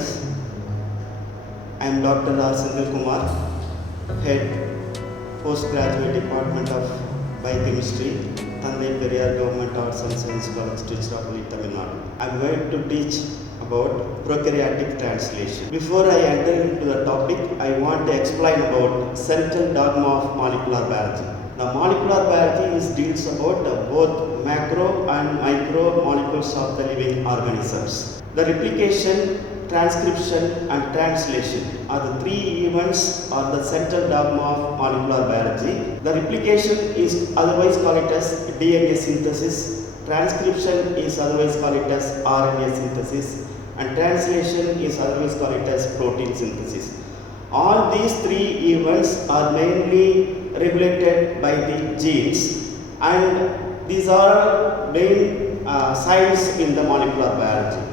friends. I am Dr. Sindhu Kumar, Head Postgraduate Department of Biochemistry, Thandai Periyar Government Arts and Science College, Tiruchirappalli, Tamil Nadu. I am going to teach about prokaryotic translation. Before I enter into the topic, I want to explain about central dogma of molecular biology. The molecular biology deals about both macro and micro molecules of the living organisms. The replication, transcription and translation are the three events or the central dogma of molecular biology. The replication is otherwise called as DNA synthesis, transcription is otherwise called as RNA synthesis, and translation is otherwise called as protein synthesis. All these three events are mainly regulated by the genes, and these are main science in the molecular biology.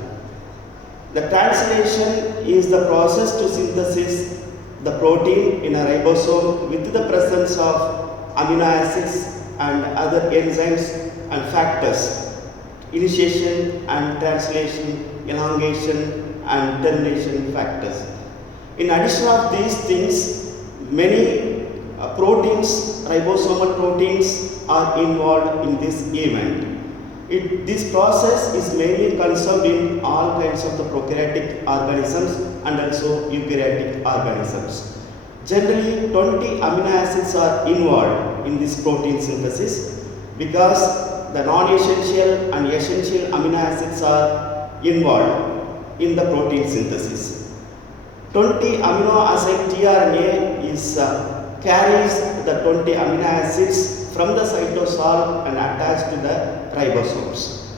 The translation is the process to synthesize the protein in a ribosome with the presence of amino acids and other enzymes and factors, initiation and translation, elongation and termination factors. In addition of these things, many proteins, ribosomal proteins are involved in this event. This process is mainly conserved in all kinds of the prokaryotic organisms and also eukaryotic organisms. Generally, 20 amino acids are involved in this protein synthesis because the non-essential and essential amino acids are involved in the protein synthesis. 20 amino acid tRNA carries the 20 amino acids from the cytosol and attached to the ribosomes.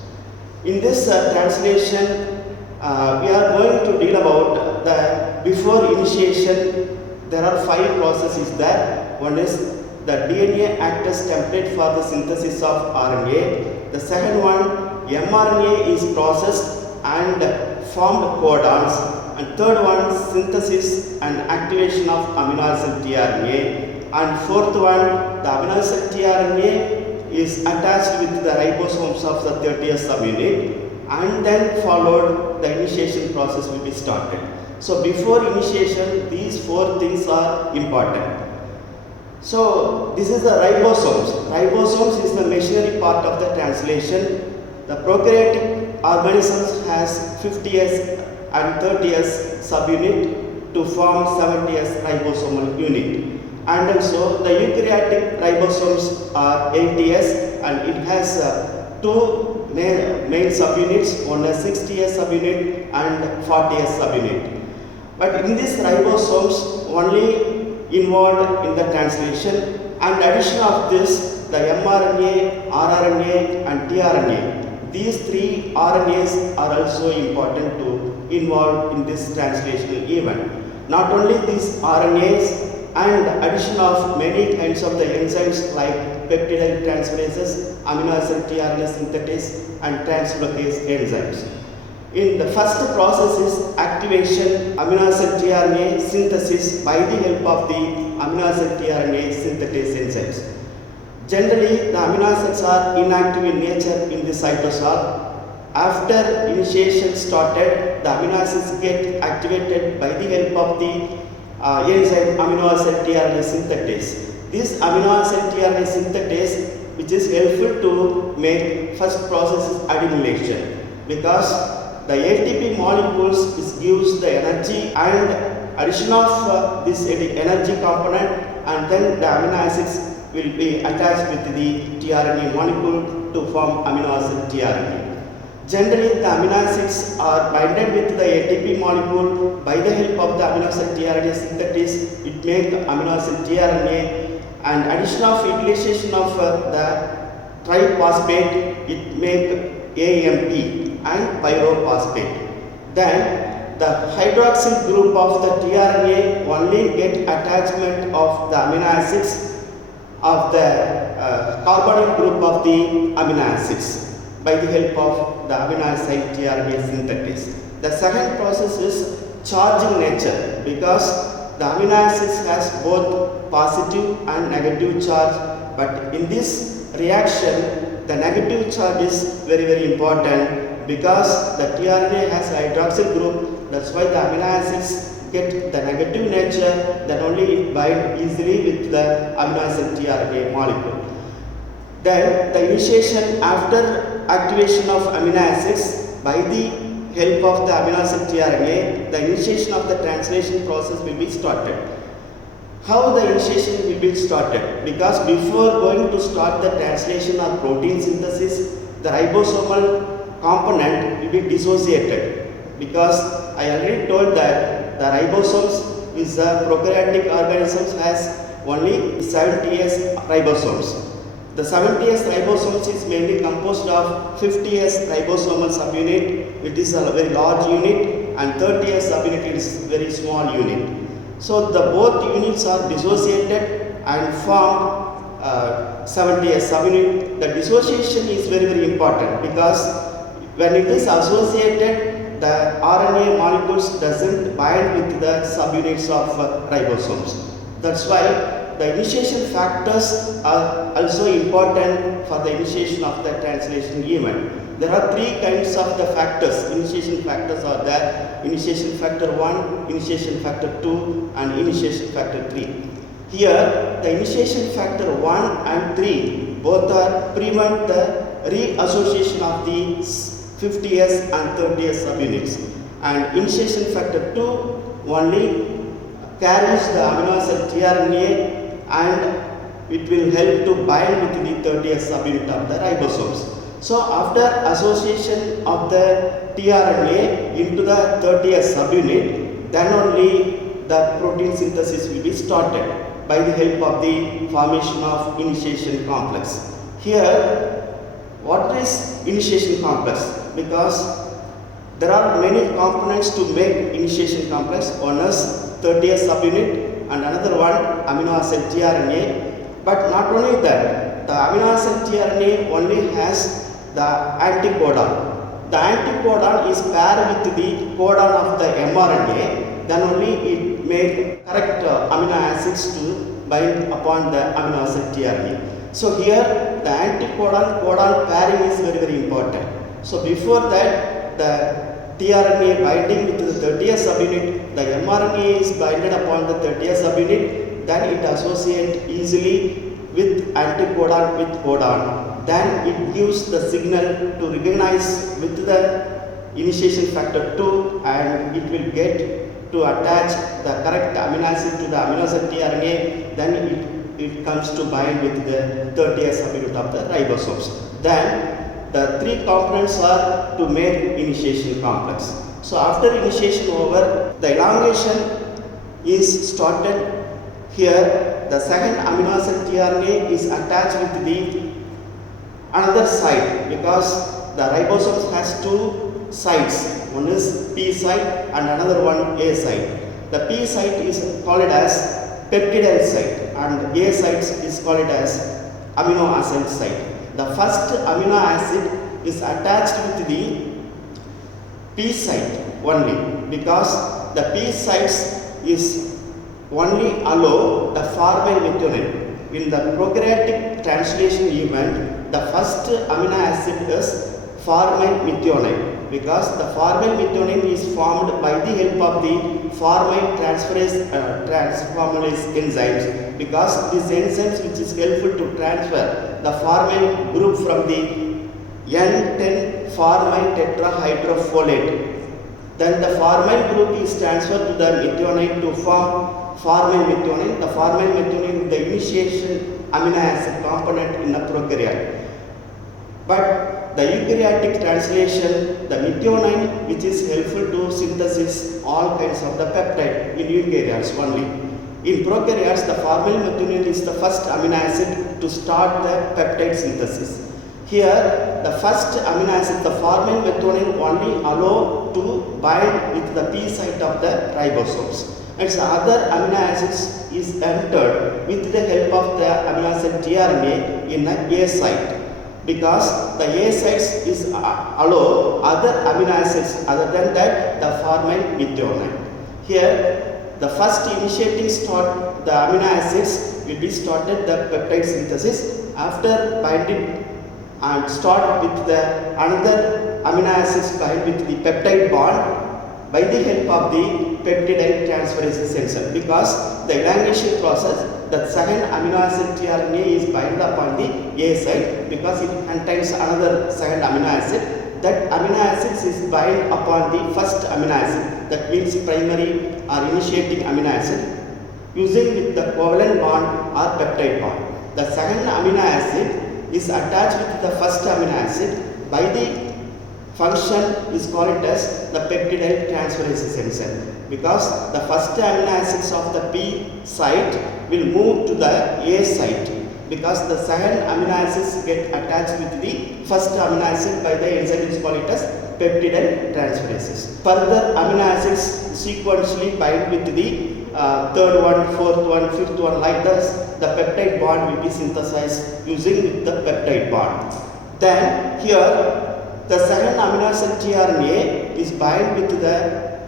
In this translation, we are going to deal about the before initiation. There are 5 processes there. One is the DNA act as template for the synthesis of RNA. The second one, mRNA is processed and formed codons. And third one, synthesis and activation of amino acid tRNA. And fourth one, the amino acid tRNA is attached with the ribosomes of the 30th subunit, and then followed the initiation process will be started. So before initiation, these 4 things are important. So this is the ribosomes. Ribosomes is the machinery part of the translation. The prokaryotic organisms has 50s and 30s subunit to form 70s ribosomal unit. And also the eukaryotic ribosomes are 80s and it has 2 main subunits, one is 60s subunit and 40s subunit. But in these ribosomes only involved in the translation, and addition of this the mRNA, rRNA and tRNA. These 3 RNAs are also important to involve in this translational event. Not only these RNAs, and addition of many kinds of the enzymes like peptidyl transferases, amino acid tRNA synthetase and translocase enzymes. In the first process is activation amino acid tRNA synthesis by the help of the amino acid tRNA synthetase enzymes. Generally, the amino acids are inactive in nature in the cytosol. After initiation started, the amino acids get activated by the help of the enzyme amino acid tRNA synthetase. This amino acid tRNA synthetase, which is helpful to make first process is adenylation, because the ATP molecules gives the energy, and addition of this energy component, and then the amino acids will be attached with the tRNA molecule to form amino acid tRNA. Generally, the amino acids are binded with the ATP molecule. By the help of the amino acid tRNA synthetase, it makes amino acid tRNA, and addition of utilization of the triphosphate, it makes AMP and pyrophosphate. Then the hydroxyl group of the tRNA only get attachment of the amino acids of the carbonyl group of the amino acids by the help of the amino acid tRNA synthetase. The second process is charging nature, because the amino acids has both positive and negative charge, but in this reaction the negative charge is very important, because the tRNA has a hydroxyl group. That's why the amino acids get the negative nature, then only it bind easily with the amino acid tRNA molecule. Then the initiation after activation of amino acids by the help of the amino acid tRNA, the initiation of the translation process will be started. How the initiation will be started? Because before going to start the translation or protein synthesis, the ribosomal component will be dissociated. Because I already told that the ribosomes is a prokaryotic organisms has only 70S ribosomes. The 70S ribosomes is mainly composed of 50S ribosomal subunit, it is a very large unit, and 30S subunit, it is very small unit. So the both units are dissociated and form 70S subunit. The dissociation is very important, because when it is associated, the RNA molecules doesn't bind with the subunits of ribosomes. That's why the initiation factors are also important for the initiation of the translation event. There are three kinds of the factors. Initiation factors are there: initiation factor 1, initiation factor 2, and initiation factor 3. Here, the initiation factor 1 and 3 both are prevent the reassociation of the 50S and 30S subunits, and initiation factor 2 only carries the amino acid tRNA and it will help to bind with the 30S subunit of the ribosomes. So after association of the tRNA into the 30S subunit, then only the protein synthesis will be started by the help of the formation of initiation complex. Here, what is initiation complex? Because there are many components to make initiation complex. One is 30S subunit and another one amino acid tRNA. But not only that, the amino acid tRNA only has the anticodon. The anticodon is paired with the codon of the mRNA, then only it make correct amino acids to bind upon the amino acid tRNA. So here the anticodon codon pairing is very important. So before that, the tRNA binding with the 30S subunit, the mRNA is binded upon the 30S subunit, then it associates easily with anticodon with codon. Then it gives the signal to recognize with the initiation factor 2, and it will get to attach the correct amino acid to the amino acid tRNA, then it comes to bind with the 30S subunit of the ribosomes. Then the three components are to make initiation complex. So after initiation over, the elongation is started. Here the second amino acid tRNA is attached with the another site, because the ribosomes has two sites. One is P site and another one A site. The P site is called as peptidyl site and A site is called as amino acid site. The first amino acid is attached with the P site only, because the P sites is only allow the formyl methionine. In the prokaryotic translation event, the first amino acid is formyl methionine, because the formyl methionine is formed by the help of the formyl transferase enzymes, because these enzymes which is helpful to transfer the formyl group from the N10 formyl tetrahydrofolate. Then the formyl group is transferred to the methionine to form formyl methionine. The formyl methionine is the initiation amino acid component in a prokaryote. But the eukaryotic translation, the methionine, which is helpful to synthesis all kinds of the peptide in eukaryotes only. In prokaryotes, the formyl methionine is the first amino acid to start the peptide synthesis. Here, the first amino acid, the formyl methionine, only allow to bind with the P site of the ribosomes. And so other amino acids is entered with the help of the amino acid tRNA in a site, because the A sites is allow other amino acids other than that the formyl methionine. Here the first initiating start the amino acids will be started the peptide synthesis. After binding and start with the another amino acids bind with the peptide bond by the help of the peptide transferase sensor, because the elongation process, the second amino acid tRNA is bind upon the A side because it contains another second amino acid. That amino acid is bind upon the first amino acid, that means primary or initiating amino acid, using with the covalent bond or peptide bond. The second amino acid is attached with the first amino acid by the function is called as the peptide transferase sensor, because the first amino acids of the P site will move to the A site, because the second amino acids get attached with the first amino acid by the enzyme is called as peptide transferases. Further amino acids sequentially bind with the third one, fourth one, fifth one, like this. The peptide bond will be synthesized using with the peptide bond. Then here the second amino acid tRNA is bind with the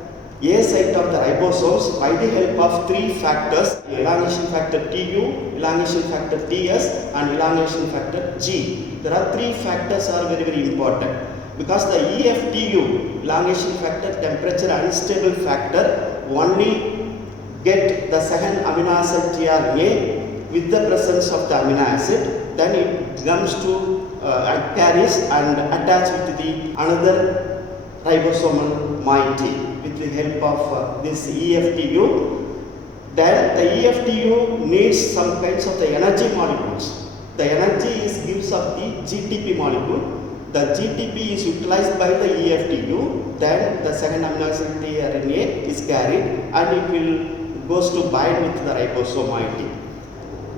A site of the ribosomes by the help of three factors: elongation factor Tu, elongation factor Ts, and elongation factor G. There are three factors are very important, because the EFTU, elongation factor, temperature unstable factor, only get the second amino acid tRNA with the presence of the amino acid, then it comes to carries and attach with the another ribosomal moiety with the help of this EFTU. Then the EFTU needs some kinds of the energy molecules. The energy is gives up the GTP molecule. The GTP is utilized by the EFTU. Then the second amino acid tRNA is carried and it will goes to bind with the ribosome moiety.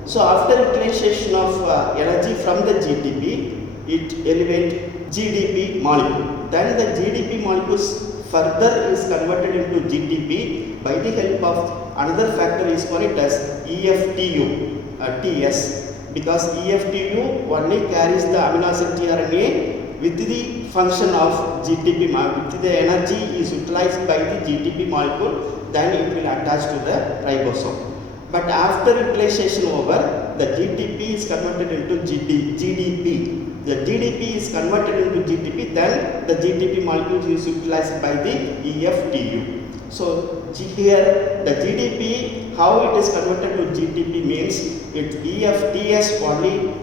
So after utilization of energy from the GTP, it elevates GDP molecule. Then the GDP molecules further is converted into GTP by the help of another factor is called as EFTU, TS, because EFTU only carries the amino acid tRNA with the function of GTP molecule. With the energy is utilized by the GTP molecule, then it will attach to the ribosome. But after utilization over, the GTP is converted into GDP. The GDP is converted into GTP, then the GTP molecule is utilized by the EFTU. So here the GDP, how it is converted to GTP means it EFTS only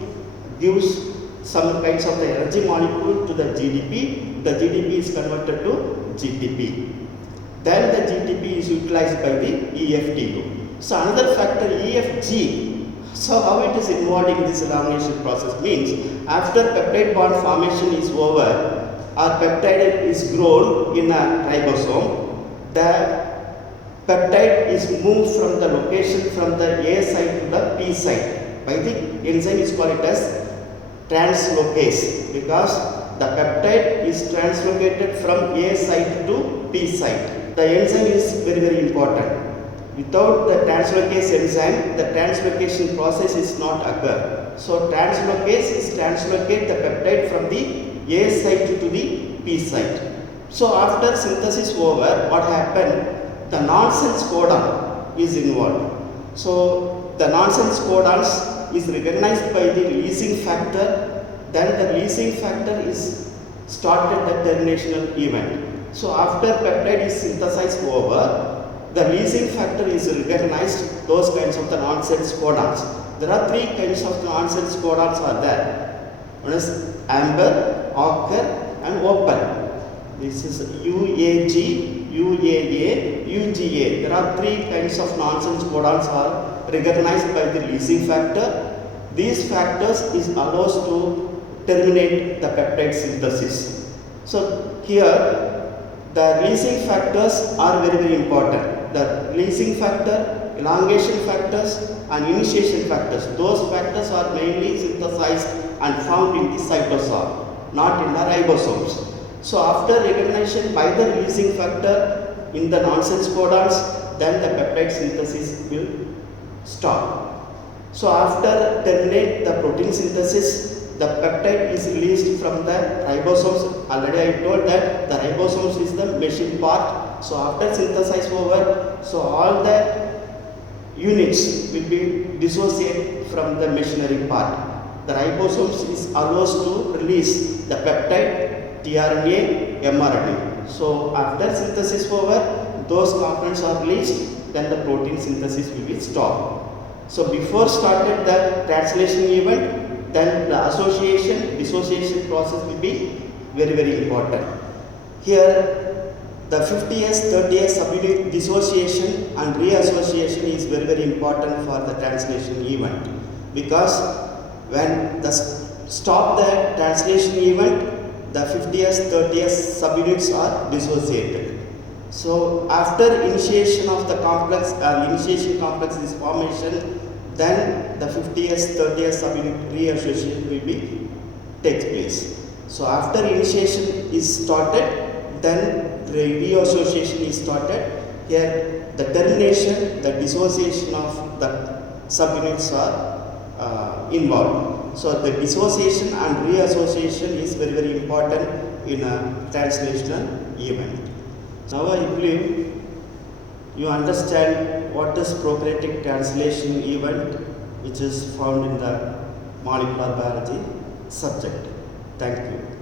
gives some kinds of the energy molecule to the GDP. The GDP is converted to GTP. Then the GTP is utilized by the EFTU. So another factor EFG. So how it is involved in this elongation process means, after peptide bond formation is over or peptide is grown in a ribosome, the peptide is moved from the location from the A site to the P site by the enzyme is called as translocase, because the peptide is translocated from A site to P site. The enzyme is very important. Without the translocase enzyme, the translocation process is not occur. So translocase is translocate the peptide from the A site to the P site. So after synthesis over, what happened? The nonsense codon is involved. So the nonsense codons is recognized by the releasing factor. Then the releasing factor is started the terminational event. So after peptide is synthesized over, the releasing factor is recognized those kinds of the nonsense codons. There are three kinds of nonsense codons are there. One is amber, ochre, and open. This is UAG, UAA, UGA. There are three kinds of nonsense codons are recognized by the releasing factor. These factors is allows to terminate the peptide synthesis. So here the releasing factors are very important. The releasing factor, elongation factors, and initiation factors. Those factors are mainly synthesized and found in the cytosol, not in the ribosomes. So after recognition by the releasing factor in the nonsense codons, then the peptide synthesis will stop. So after terminate the protein synthesis, the peptide is released from the ribosomes. Already I told that the ribosomes is the machine part. So after synthesis over, so all the units will be dissociated from the machinery part. the ribosomes is allows to release the peptide, tRNA, mRNA. So after synthesis over, those components are released, then the protein synthesis will be stopped. So before started the translation event, then the association, dissociation process will be very important. Here the 50S, 30S subunit dissociation and reassociation is very important for the translation event, because when the stop the translation event, the 50S, 30S subunits are dissociated. So after initiation of the complex, initiation complex is formation, then the 50S, 30S subunit reassociation will be takes place. So after initiation is started, then the reassociation is started. Here the termination, the dissociation of the subunits are involved. So the dissociation and reassociation is very important in a translational event. Now I believe you understand what is prokaryotic translation event, which is found in the molecular biology subject. Thank you.